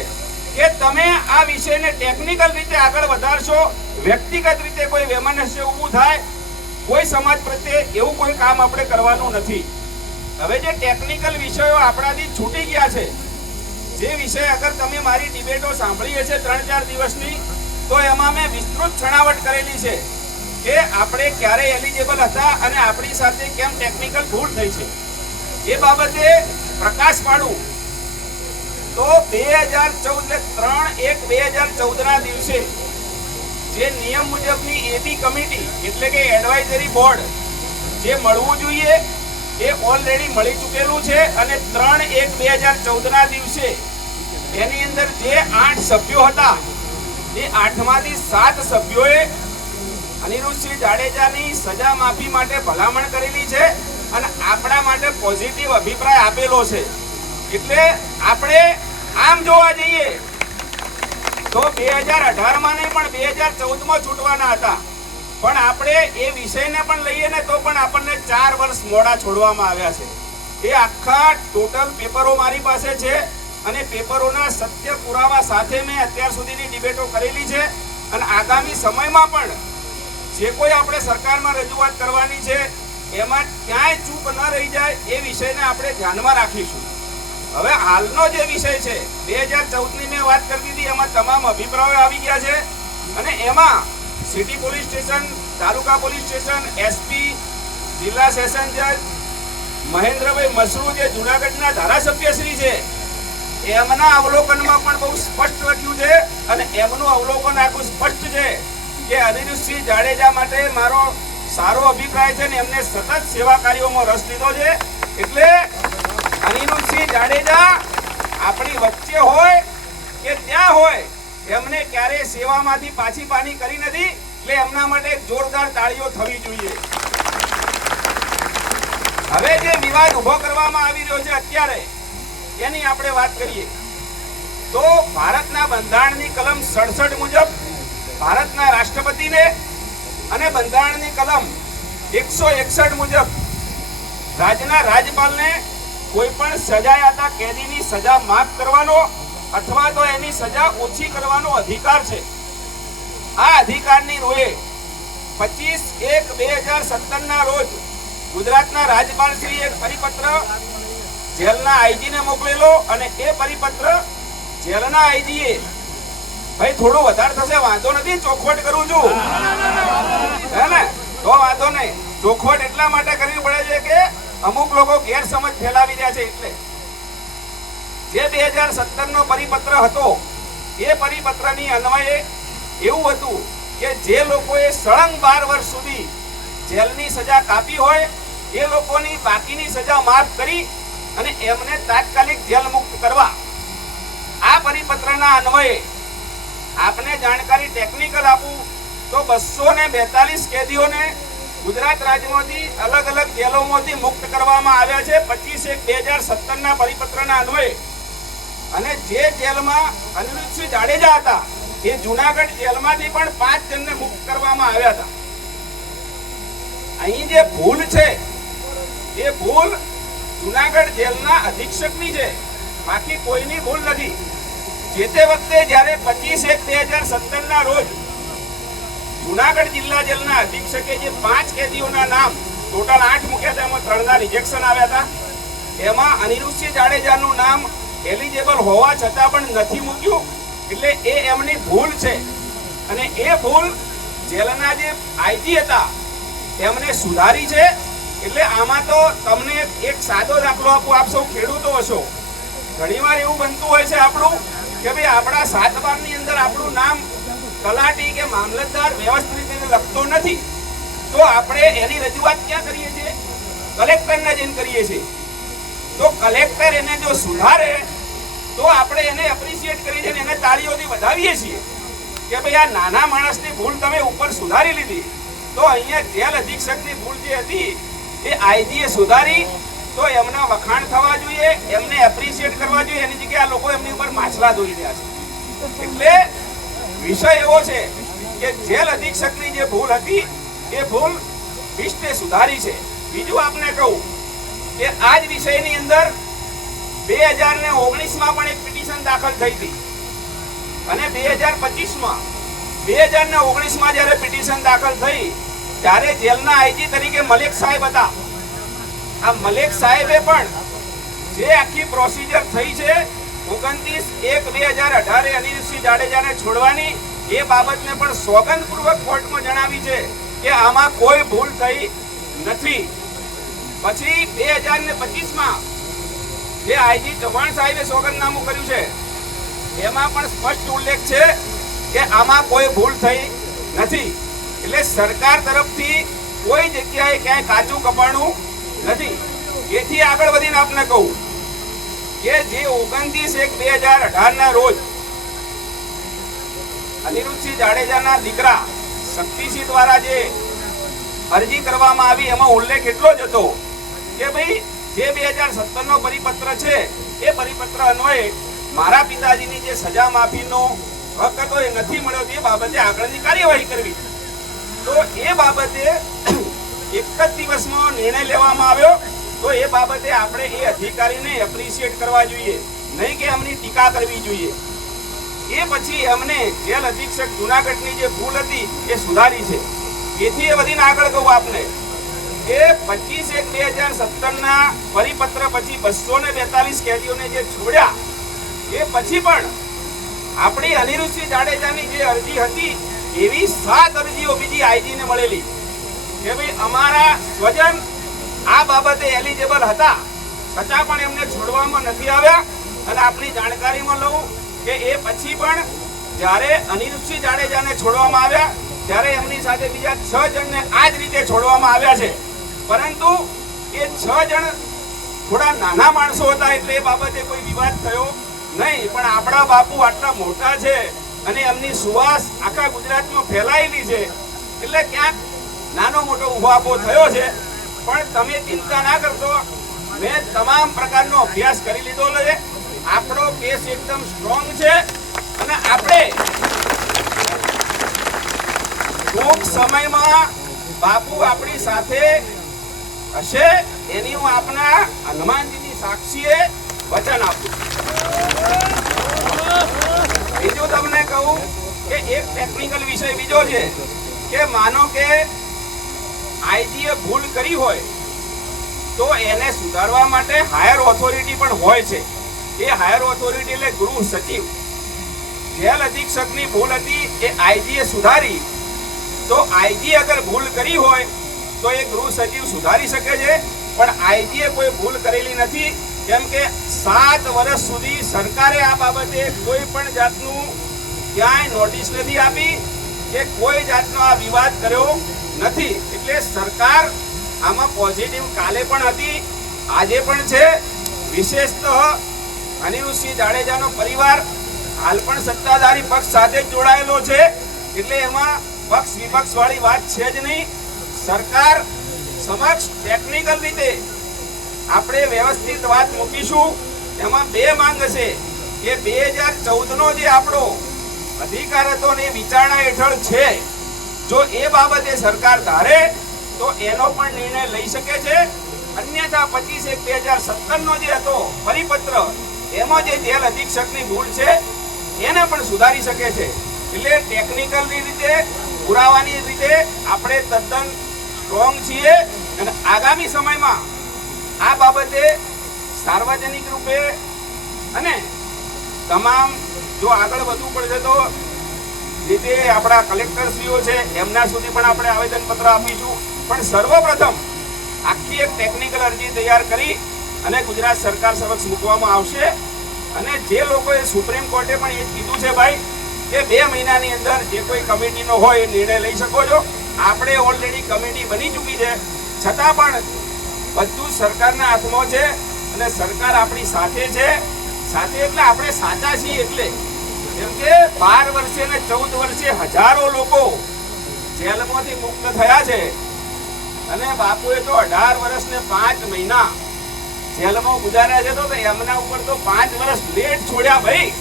કે તમે આ વિષયને ટેકનિકલ રીતે આગળ વધારશો. વ્યક્તિગત રીતે કોઈ વૈમનસ્ય ઊભું થાય, કોઈ સમાજ પ્રત્યે એવું કોઈ કામ આપણે કરવાનું નથી. હવે જે ટેકનિકલ વિષયો આપણાથી છૂટી ગયા છે, જે વિષય અગર તમે મારી ડિબેટો સાંભળી હશે 3-4 દિવસની, તો એમાં મેં વિસ્તૃત છણાવટ કરેલી છે કે આપણે ક્યારે એલિજિબલ હતા અને આપણી સાથે કેમ ટેકનિકલ ભૂલ થઈ છે. એ બાબતે પ્રકાશ પાડું તો 2014 એટલે 3/1/2014 ના દિવસે જે નિયમ મુજબની એબી કમિટી એટલે કે એડવાઇઝરી બોર્ડ જે મળવું જોઈએ એ ઓલરેડી મળી ચૂકેલું છે અને 3/1/2014 ના દિવસે એની અંદર જે 8 સભ્યો હતા એ 8માંથી 7 સભ્યોએ અનિરુદ્ધસિંહ જાડેજાની સજા માફી માટે ભલામણ કરેલી છે અને આપણા માટે પોઝિટિવ અભિપ્રાય આપેલો છે. એટલે આપણે આમ જોવા જઈએ તો 2018 માં નહીં પણ 2014 માં છૂટવાના હતા, પણ આપણે એ વિષયને પણ લઈએ ને તો પણ આપણને 4 વર્ષ મોડા છોડવામાં આવ્યા છે. એ આખા ટોટલ પેપરો મારી પાસે છે અને પેપરોના સત્ય પુરાવા સાથે મેં અત્યાર સુધીની ડિબેટો કરેલી છે અને આગામી સમયમાં પણ જે કોઈ આપણે સરકારમાં રજૂઆત કરવાની છે એમાં ક્યાંય ચૂક ન રહી જાય એ વિષયને આપણે ધ્યાનમાં રાખીશું. હવે હાલનો જે વિષય છે 2014ની મેં વાત કરતી હતી એમાં તમામ અભિપ્રાયો આવી ગયા છે અને એમાં સિટી પોલીસ સ્ટેશન, તાલુકા પોલીસ સ્ટેશન, એસપી, જિલ્લા સેશન જજ મહેન્દ્રભાઈ મસરૂ જે જૂનાગઢના ધારાસભ્યશ્રી છે એમના અવલોકનમાં પણ બહુ સ્પષ્ટ લખ્યું છે અને એમનું અવલોકન આખું સ્પષ્ટ છે કે અનિરુદ્ધસિંહ જાડેજા માટે મારો સારો અભિપ્રાય છે ને એમને સતત સેવા કાર્યોમાં રસ લીધો છે. એટલે અનિરુદ્ધસિંહ જાડેજા આપણી વચ્ચે હોય કે ત્યાં હોય એમને ક્યારેય સેવામાંથી પાછી પાની કરી નથી. એટલે એમના માટે જોરદાર તાળીઓ થવી જોઈએ. હવે જે વિવાદ ઉભો કરવામાં આવી રહ્યો છે અત્યારે એની આપણે વાત કરીએ તો ભારતના બંધારણની કલમ 67 મુજબ ભારતના રાષ્ટ્રપતિને અને બંધારણની કલમ 161 મુજબ રાજ્યના રાજ્યપાલને કોઈ પણ સજાયાતા કેદીની સજા માફ કરવાનો અથવા તો એની સજા ઓછી કરવાનો અધિકાર છે. આ અધિકારની રોએ 25/1/2017 ના રોજ ગુજરાતના રાજ્યપાલશ્રીએ એક પરિપત્ર જેલના આઈજીને મોકલેલો અને એ પરિપત્ર જેલના આઈજીએ ભાઈ થોડું વધારે થશે વાંધો નથી, ચોખવટ કરું છું હે ને, તો વાંધો નહીં. ચોખવટ એટલા માટે કરવી પડે છે કે અમુક લોકો ગેરસમજ ફેલાવી રહ્યા છે. એટલે જે 2017 નો પરિપત્ર હતો એ પરિપત્રની અન્વયે એવું હતું કે જે લોકોએ સળંગ 12 વર્ષ સુધી જેલની સજા કાપી હોય એ લોકોની બાકીની સજા માફ કરી અને એમને તાત્કાલિક જેલ મુક્ત કરવા. આ પરિપત્રના અન્વયે આપને જાણકારી ટેકનિકલ આપું તો 242 કેદીઓને ગુજરાત રાજ્યમાંથી અલગ અલગ જેલોમાંથી મુક્ત કરવામાં આવ્યા છે 25/1/2017 ના પરિપત્રના અન્વયે. અને જે જેલમાં અનિરુદ્ધસિંહ જાડેજા હતા એ જૂનાગઢ જેલમાંથી પણ 5 જણને મુક્ત કરવામાં આવ્યા હતા. અહીં જે ભૂલ છે એ ભૂલ જૂનાગઢ જેલના અધિક્ષકની છે, બાકી કોઈની ભૂલ નથી. જે તે વખતે જ્યારે 25/1/2017 ના રોજ જૂનાગઢ જિલ્લા જેલના અધિક્ષકે જે 5 કેદીઓના નામ ટોટલ 8 મૂક્યા હતા એમાં 3 ના રિજેક્શન આવ્યા હતા. એમાં અનિરુદ્ધસિંહ જાડેજાનું નામ એલિજિબલ હોવા છતાં પણ નથી મૂક્યું. એટલે એ એમની ભૂલ છે અને એ ભૂલ જેલના જે આઈજી હતા એમને સુધારી છે. એટલે આમાં તો તમને એક સાદો દાખલો આપું, આપ સૌ ખેડૂતો હશો, ઘણીવાર એવું બનતું હોય છે આપણું કે ભાઈ આપણા 7/12 ની અંદર આપણું નામ તલાટી કે મામલતદાર વ્યવસ્થિત રીતે લખતો નથી, તો આપણે એની રજૂઆત ક્યાં કરીએ છીએ? કલેક્ટરને જઈને કરીએ છીએ. તો કલેક્ટર એને જો સુધારે તો આપણે એને એપ્રિશિએટ કરીએ છીએ, એને તાળીઓથી વધાવીએ છીએ કે ભાઈ આ નાના માણસની ભૂલ તમે ઉપર સુધારી લીધી. તો અહીંયા જેલ અધિક્ષકની ભૂલ જે હતી એ આઈજીએ સુધારી, તો એમના વખાણ થવા જોઈએ, એમને એપ્રિશિએટ કરવા જોઈએ. એની જગ્યાએ આ લોકો એમની ઉપર માછલા ધોઈ રહ્યા છે. એટલે વિષય એવો છે કે જેલ અધિક્ષકની જે ભૂલ હતી એ ભૂલ વિસ્તે સુધારી છે. બીજું આપને કહું કે આ જ વિષયની અંદર 2019માં પણ એક પિટિશન દાખલ થઈ હતી અને 2019માં જ્યારે પિટિશન દાખલ થઈ ત્યારે જેલના આઈજી તરીકે મલેક સાહેબ હતા. આ મલેક સાહેબે પણ જે આખી પ્રોસિજર થઈ છે 29/1/2018 અનિરુદ્ધસિંહ જાડેજાને છોડવાની એ બાબતને પણ સોગંદપૂર્વક કોર્ટમાં જણાવી છે કે આમાં કોઈ ભૂલ થઈ નથી. પછી 2025માં જે આઈજી ચૌહાણ સાહેબે સોગંદનામું કર્યું છે એમાં પણ સ્પષ્ટ ઉલ્લેખ છે કે આમાં કોઈ ભૂલ થઈ નથી. એટલે સરકાર તરફથી કોઈ જગ્યાએ ક્યાંય કાચું કપાણું નથી. એથી આગળ વધીને આપને કહું કે જે 29/1/2018 ના રોજ અનિરુદ્ધસિંહ જાડેજાના દીકરા શક્તિસિંહ દ્વારા જે અરજી કરવામાં આવી એમાં ઉલ્લેખ એટલો જ હતો કે ભાઈ જે 2017 નો પરિપત્ર છે એ પરિપત્ર અન્વયે મારા પિતાજીની જે સજા માફીનો હક હતો એ નથી મળ્યો તે બાબતે આગળની કાર્યવાહી કરવી. તો એ બાબતે એક જ દિવસમાં નિર્ણય લેવામાં આવ્યો. તો એ બાબતે આપણે એ અધિકારીને એપ્રિશિએટ કરવા જોઈએ, નહીં કે એમની ટીકા કરવી જોઈએ. એ પછી અમને જેલ અધિક્ષક જુનાગઢની જે ભૂલ હતી એ સુધારી છે. એથી એ વધીને આગળ કહું આપને કે 25/1/2017 ના પરિપત્ર પછી 242 કેદીઓને જે છોડ્યા એ પછી પણ આપણી અનિરુદ્ધસિંહ જાડેજાની જે અરજી હતી એવી 7 અરજીઓ બીજી આઈજીને મળેલી કે ભાઈ અમારા સ્વજન આ બાબતે એલિજિબલ હતા છતાં પણ એમને છોડવામાં નથી આવ્યા. અને આપની જાણકારીમાં લઉં કે એ પછી પણ જ્યારે અનિરુદ્ધસિંહ જાડેજાને છોડવામાં આવ્યા ત્યારે એમની સાથે બીજા 6 જણને આ જ રીતે છોડવામાં આવ્યા છે. પરંતુ એ 6 જણ થોડા નાના માણસો હતા એટલે એ બાબતે કોઈ વિવાદ થયો નહીં. પણ આપણા બાપુ આટલા મોટા છે અને એમની સુવાસ આખા ગુજરાતમાં ફેલાયેલી છે એટલે ક્યાંક નાનો મોટો ઉભાપો થયો છે. પણ તમે ચિંતા ના કરશો, મેં તમામ પ્રકારનો અભ્યાસ કરી લીધો છે. આપણો કેસ એકદમ સ્ટ્રોંગ છે અને આપણે ટૂંક સમયમાં બાપુ આપણી સાથે હશે એની હું આપના હનુમાનજીની સાક્ષીએ વચન આપું. બીજું તમને કહું કે એક ટેકનિકલ વિષય બીજો છે કે માનો કે આઈજીએ ભૂલ કરી હોય તો એને સુધારવા માટે હાયર ઓથોરિટી પણ હોય છે. એ હાયર ઓથોરિટી એટલે ગૃહ સચિવ. જેલ અધિક્ષકની ભૂલ હતી એ આઈજીએ સુધારી તો આઈજી અગર ભૂલ કરી હોય તો એ ગૃહ સચિવ સુધારી શકે છે. પણ આઈજીએ કોઈ ભૂલ કરેલી નથી કેમ કે 7 વર્ષ સુધી સરકારે આ બાબતે કોઈ પણ જાતનું ક્યાંય નોટિસ નથી આપી કે કોઈ જાતનો આ વિવાદ કર્યો નથી. એટલે સરકાર આમાં પોઝિટિવ કાલે પણ હતી, આજે પણ છે. વિશેષતઃ અનિરુદ્ધસિંહ જાડેજાનો પરિવાર હાલ પણ સત્તાધારી પક્ષ સાથે જ જોડાયેલો છે એટલે એમાં પક્ષ વિપક્ષ વાળી વાત છે જ નહીં. સરકાર સમક્ષ ટેકનિકલ રીતે આપણે વ્યવસ્થિત વાત મૂકીશું. એમાં 2 માંગ છે કે 2014 નો જે આપણો અધિકાર હતો ને વિચારણા હેઠળ છે, જો એ બાબતે સરકાર ધારે તો એનો પણ નિર્ણય લઈ શકે છે. અન્યથા 25/1/2017 નો જે હતો પરિપત્ર એમાં જે જેલ અધિક્ષકની ભૂલ છે એને પણ સુધારી શકે છે. એટલે ટેકનિકલ રીતે પુરાવાની રીતે આપણે તદ્દન સ્ટ્રોંગ છીએ અને આગામી સમયમાં આ બાબતે સાર્વજનિક રૂપે અને તમામ જો આગળ વધવું પડશે તો રીતે આપણા કલેક્ટરશ્રીઓ છે એમના સુધી પણ આપણે આવેદનપત્ર આપીશું. પણ સર્વપ્રથમ આખી એક ટેકનિકલ અરજી તૈયાર કરી અને ગુજરાત સરકાર સમક્ષ મૂકવામાં આવશે. અને જે લોકોએ સુપ્રીમ કોર્ટે પણ એ કીધું છે ભાઈ કે 2 મહિનાની અંદર જે કોઈ કમિટીનો હોય એ નિર્ણય લઈ શકો છો. આપણે ઓલરેડી કમિટી બની ચૂકી છે છતાં પણ બધું સરકારના હાથમાં છે અને સરકાર આપણી સાથે છે. સાથે એટલે આપણે સાચા છીએ. એટલે કેમ કે 12 વર્ષે ને 14 વર્ષે હજારો લોકો જેલમાંથી મુક્ત થયા છે અને બાપુએ તો 18 વર્ષ ને 5 મહિના જેલમાં ગુજાર્યા છે. તો એમના ઉપર તો 5 વર્ષ લેટ છોડ્યા ભાઈ.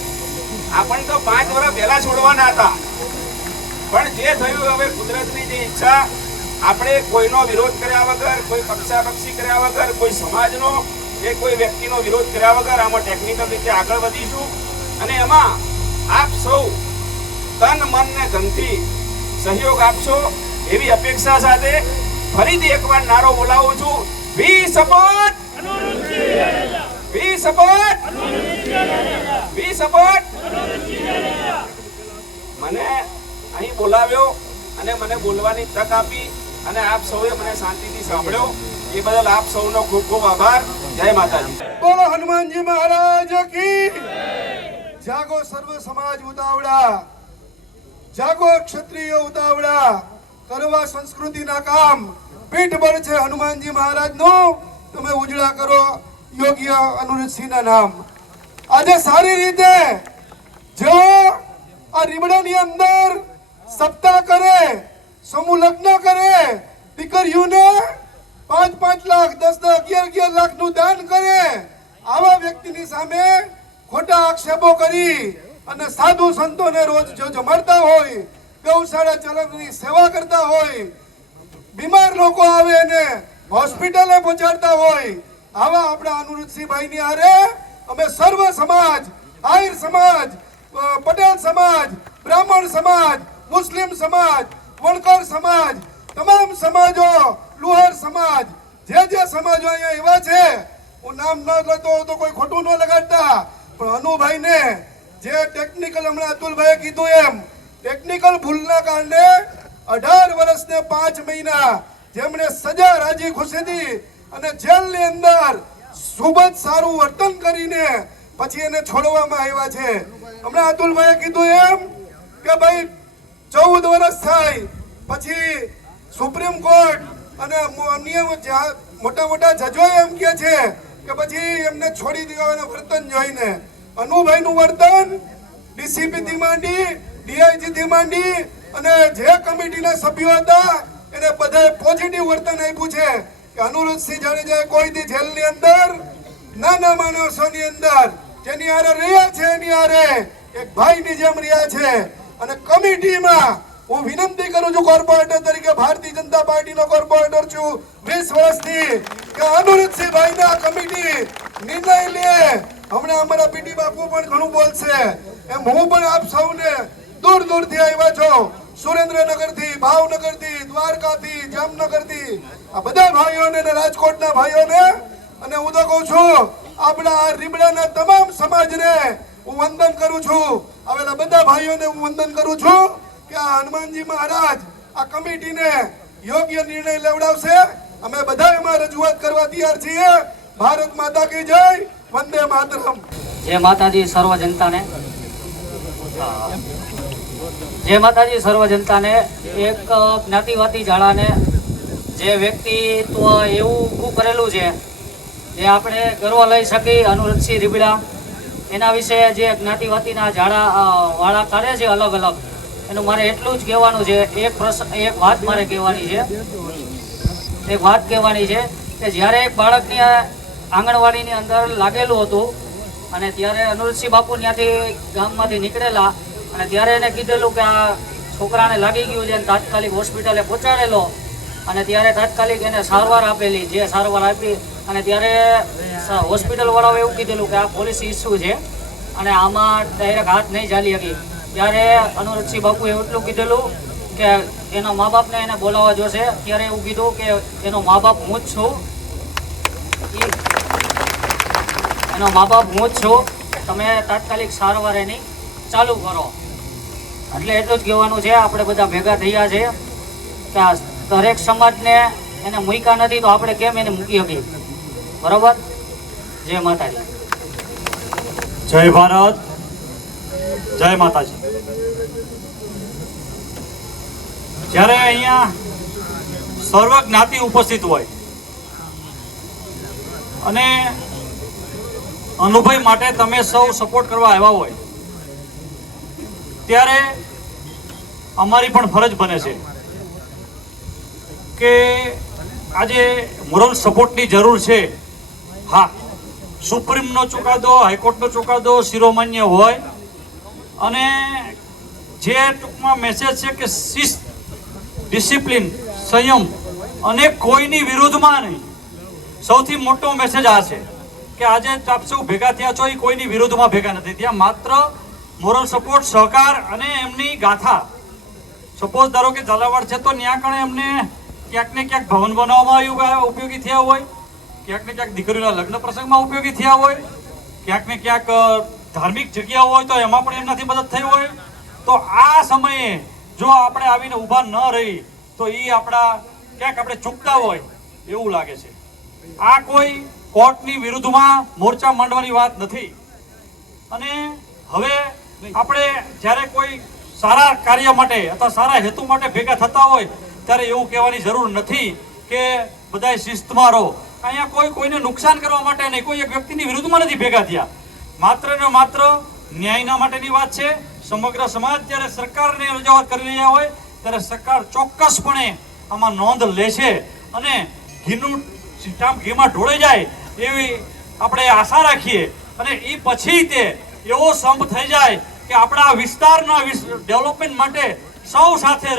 આપણને તો 5 વર્ષ પહેલા છોડવાના હતા. પણ જે થયું હવે કુદરતની જે ઈચ્છા, આપણે કોઈનો વિરોધ કર્યા વગર, કોઈ પક્ષાપક્ષી કર્યા વગર, કોઈ સમાજનો કે કોઈ વ્યક્તિનો વિરોધ કર્યા વગર આમાં ટેકનિકલ રીતે આગળ વધીશું. અને એમાં આપ સૌ તન મન ને ધનથી સહયોગ આપશો એવી અપેક્ષા સાથે ફરીથી એકવાર નારો બોલાવું છું, વી સપોર્ટ વી સપોર્ટ વી સપોર્ટ. મને અહીં બોલાવ્યો અને મને બોલવાની તક આપી અને આપ સૌએ મને શાંતિથી સાંભળ્યો એ બદલ આપ સૌનો ખૂબ ખૂબ આભાર. જય માતાજી. બોલો હનુમાનજી મહારાજ કી. જાગો સર્વ સમાજ ઉતાવળા, જાગો ક્ષત્રિય ઉતાવળા, કરવા સંસ્કૃતિના કામ. પીઠબળ છે હનુમાનજી મહારાજનું, તમે ઉજળા કરો યોગ્ય અનુરુદ્ધસિંહના નામ. આજે સારી રીતે જો આ રીબડાની અંદર સપ્તાહ કરે, સમૂહ લગ્ન કરે, દીકરીઓને 5-5 લાખ 10-10 11-11 લાખનું દાન કરે, આવા વ્યક્તિની સામે ખોટા આક્ષેપો કરી અને સાધુ સંતોને રોજ જો જમાડતા હોય, ગૌશાળા ચાલકની સેવા કરતા હોય, બીમાર લોકો આવે એને હોસ્પિટલે પહોંચાડતા હોય, આવા આપણા અનુરુદ્ધસિંહભાઈની હારે અમે સર્વ સમાજ, આહિર સમાજ, પટેલ સમાજ, બ્રાહ્મણ સમાજ, મુસ્લિમ સમાજ, વણકર સમાજ, તમામ સમાજો, લુહાર સમાજ, જે સમાજો અહીંયા એવા છે, હું નામ ન લેતો હોઉં તો કોઈ ખોટું ન લગાડતા, પણ અનુભાઈને જે ટેકનિકલ હમણાં અતુલભાઈએ કીધું એમ ટેકનિકલ ભૂલના કારણે 18 વર્ષ ને 5 મહિના જેમણે સજા રાજી ખુશીથી અને જેલની અંદર ખૂબ જ સારું વર્તન કરીને પછી એને છોડવામાં આવ્યા છે. હમણાં અતુલભાઈએ કીધું એમ કે ભાઈ 14 વર્ષ થાય પછી સુપ્રીમ કોર્ટ અને અન્ય મોટા મોટા જજો એમ કે છે કે પછી એમને છોડી દેવાના વર્તન જોઈને અનુભાઈનું વર્તન ડીસીપી થી માંડી ડીઆઈજી થી માંડી અને જે કમિટીના સભ્યો હતા એને બધાએ પોઝિટિવ વર્તન આપ્યું છે કે અનુરુદ્ધસિંહ જાડેજા કોઈથી જેલની અંદર નાના માણસોની અંદર જેની હારે રહ્યા છે એની હારે એક ભાઈની જેમ રહ્યા છે. અને કમિટીમાં હું વિનંતી કરું છું કોર્પોરેટર તરીકે, ભારતીય જનતા પાર્ટીનો કોર્પોરેટર છું 20 વર્ષથી, કે અનુરુદ્ધસિંહભાઈના કમિટી નિર્ણય લે. હમણાં અમારા પીટી બાપુ પણ ઘણું બોલશે એમ હું પણ આપ સૌને દૂર દૂરથી આવ્યા છો, સુરેન્દ્રનગરથી, ભાવનગરથી, દ્વારકાથી, જામનગરથી, આ બધા ભાઈઓને અને રાજકોટના ભાઈઓને, અને હું તો કહું છું આપણા આ રીબડાના તમામ સમાજને હું વંદન કરું છું, આવેલા બધા ભાઈઓને હું વંદન કરું છું કે આ હનુમાનજી મહારાજ આ કમિટીને યોગ્ય નિર્ણય લેવડાવશે. અમે બધા એમાં રજૂઆત કરવા તૈયાર છીએ. ભારત માતા કી જય, વંદે માતરમ. જય માતાજી સર્વ જનતાને. જય માતાજી સર્વ જનતાને. એક જ્ઞાતિવાદી ઝાડાને જે વ્યક્તિત્વ એવું ઊભું કરેલું છે જે આપણે ગર્વ લઈ શકીએ, અનુરુદ્ધસિંહ રીબડા, એના વિશે જે જ્ઞાતિવાદીના ઝાડા વાળા કરે છે અલગ અલગ, એનું મારે એટલું જ કહેવાનું છે. એક વાત મારે કહેવાની છે, કે જ્યારે એક બાળકની આંગણવાડીની અંદર લાગેલું હતું અને ત્યારે અનુરુદ્ધસિંહ બાપુ ત્યાંથી ગામમાંથી નીકળેલા અને ત્યારે એને કીધેલું કે આ છોકરાને લાગી ગયું છે, તાત્કાલિક હોસ્પિટલે પહોંચાડેલો અને ત્યારે તાત્કાલિક એને સારવાર આપેલી. જે સારવાર આપી અને ત્યારે હોસ્પિટલ વાળાએ એવું કીધેલું કે આ પોલીસ ઇસ્યુ છે અને આમાં ડાયરેક્ટ હાથ નહીં ચાલી શકી. ત્યારે અનુરુદ્ધસિંહ બાપુએ એટલું કીધેલું કે એના મા બાપને એને બોલાવવા જોશે. ત્યારે એવું કીધું કે એનો મા બાપ હું જ છું, એનો મા બાપ હું જ છું, તમે તાત્કાલિક સારવાર એની ચાલુ કરો. એટલે એટલું જ કહેવાનું છે. આપણે બધા ભેગા થયા છે કે આ દરેક સમાજને એને મૂક્યા નથી તો આપણે કેમ એને મૂકી શકીએ, બરોબર? જય માતાજી. જય ભારત, જય માતાજી. જ્યારે અહીંયા સર્વ જ્ઞાતિ ઉપસ્થિત હોય અને અનુભાઈ માટે તમે સૌ સપોર્ટ કરવા આવ્યા હોય ત્યારે અમારી પણ ફરજ બને છે કે આજે મોરલ સપોર્ટની જરૂર છે. હા, સુપ્રીમનો ચુકાદો, હાઈકોર્ટનો ચુકાદો શિરોમાન્ય હોય અને જે ટૂંકમાં મેસેજ છે કે શિસ્ત, ડિસિપ્લિન, સંયમ અને કોઈની વિરુદ્ધમાં નહીં. સૌથી મોટો મેસેજ આ છે કે આજે આપ સૌ ભેગા થયા છો એ કોઈની વિરુદ્ધમાં ભેગા નથી થયા, માત્ર મોરલ સપોર્ટ, સહકાર અને એમની ગાથા. સપોઝ ધારો કે ઝાલાવાડ છે તો ત્યાં કણે એમને ક્યાંક ને ક્યાંક ભવન બનાવવામાં ઉપયોગી થયા હોય, ક્યાંક ને ક્યાંક દીકરીઓના લગ્ન પ્રસંગમાં ઉપયોગી થયા હોય, ક્યાંક ને ક્યાંક ધાર્મિક જગ્યાઓ હોય તો એમાં પણ એમનાથી મદદ થઈ હોય. તો આ સમયે જો આપણે આવીને ઊભા ન રહી તો એ આપણા ક્યાંક આપણે ચૂકતા હોય એવું લાગે છે. આ કોઈ કોર્ટની વિરુદ્ધમાં મોરચા માંડવાની વાત નથી. અને હવે આપણે જ્યારે કોઈ સારા કાર્ય માટે અથવા સારા હેતુ માટે ભેગા થતા હોય ત્યારે એવું કહેવાની જરૂર નથી કે બધાય શિસ્તમાં રહો. અહીંયા કોઈ કોઈને નુકસાન કરવા માટે નહીં, કોઈ એક વ્યક્તિની વિરુદ્ધમાં નથી ભેગા થયા. માત્ર ને માત્ર ન્યાયના માટેની વાત છે. સમગ્ર સમાજ જ્યારે સરકારને રજૂઆત કરી રહ્યા હોય ત્યારે સરકાર ચોક્કસપણે આમાં નોંધ લેશે અને ઘીનું સીટામ ઘીમાં ઢોળાઈ જાય એવી આપણે આશા રાખીએ. અને એ પછી તે એવો સંપ થઈ જાય કે આપણા વિસ્તારના ડેવલપમેન્ટ માટે સૌ સાથે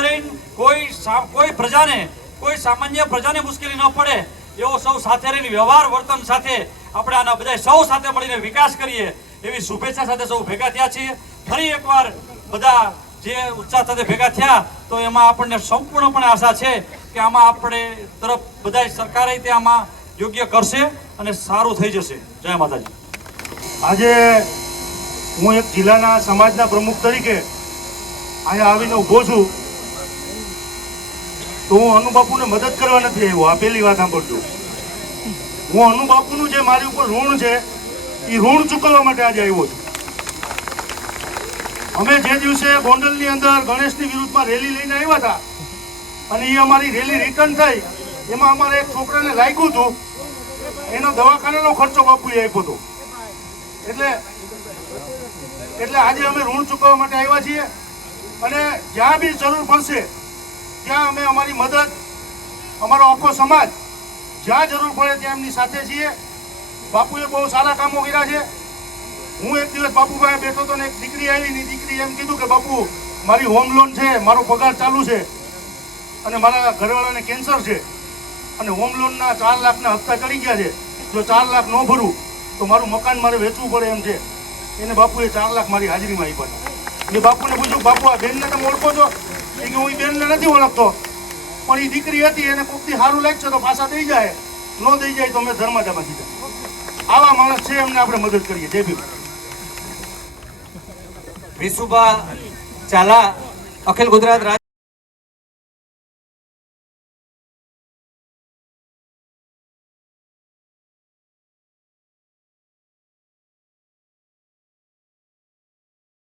રહીને કોઈ પ્રજાને, કોઈ સામાન્ય પ્રજાને મુશ્કેલી ન પડે એવો સૌ સાથે રહીને વ્યવહાર વર્તન સાથે આપણે આના બધા સૌ સાથે મળીને વિકાસ કરીએ એવી શુભેચ્છા સાથે સૌ ભેગા થયા છીએ. ફરી એકવાર બધા જે ઉત્સાહ સાથે ભેગા થયા તો એમાં આપણને સંપૂર્ણપણે આશા છે કે આમાં આપણે તરફ બધા સરકારે તે આમાં યોગ્ય કરશે અને સારું થઈ જશે. જય માતાજી. આજે હું એક જિલ્લાના સમાજના પ્રમુખ તરીકે અહીંયા આવીને ઊભો છું તો હું અનુબાપુને મદદ કરવા નથી આવ્યો. આ પહેલી વાત સાંભળજો. હું અનુબાપુનું જે મારી ઉપર ઋણ છે એ ઋણ ચૂકવવા માટે આજે આવ્યો છું. અમે જે દિવસે ગોંડલની અંદર ગણેશની વિરુદ્ધમાં રેલી લઈને આવ્યા હતા અને એ અમારી રેલી રિટર્ન થઈ એમાં અમારે એક છોકરાને લાગ્યું હતું, એનો દવાખાનાનો ખર્ચો બાપુએ આપ્યો હતો. એટલે આજે અમે ઋણ ચૂકવવા માટે આવ્યા છીએ અને જ્યાં બી જરૂર પડશે ત્યાં અમે અમારી મદદ, અમારો આખો સમાજ જ્યાં જરૂર પડે ત્યાં એમની સાથે છીએ. બાપુએ બહુ સારા કામો કર્યા છે. હું એક દિવસ બાપુ પાસે બેઠો હતો ને એક દીકરી આવી ને દીકરી એમ કીધું કે બાપુ મારી હોમ લોન છે, મારો પગાર ચાલુ છે અને મારા ઘરવાળાને કેન્સર છે અને હોમ લોનના 4 લાખના હપ્તા ચડી ગયા છે. જો 4 લાખ ન ભરું તો મારું મકાન મારે વેચવું પડે એમ છે. એને બાપુએ 4 લાખ મારી હાજરીમાં આપ્યા. મેં બાપુને પૂછ્યું, બાપુ આ બેનને તમે ઓળખો છો? એ કે હું એ બેનને નથી ઓળખતો, પણ એ દીકરી હતી એને કોકથી સારું લાગશે તો પાછા દઈ જાય, ન દઈ જાય તો અમે ધર્માદામાં દીધા. આવા માણસ છે, એમને આપણે મદદ કરીએ. જય ભીમ. વિશુભા ચાલા, અખિલ ગુજરાત રાજ્ય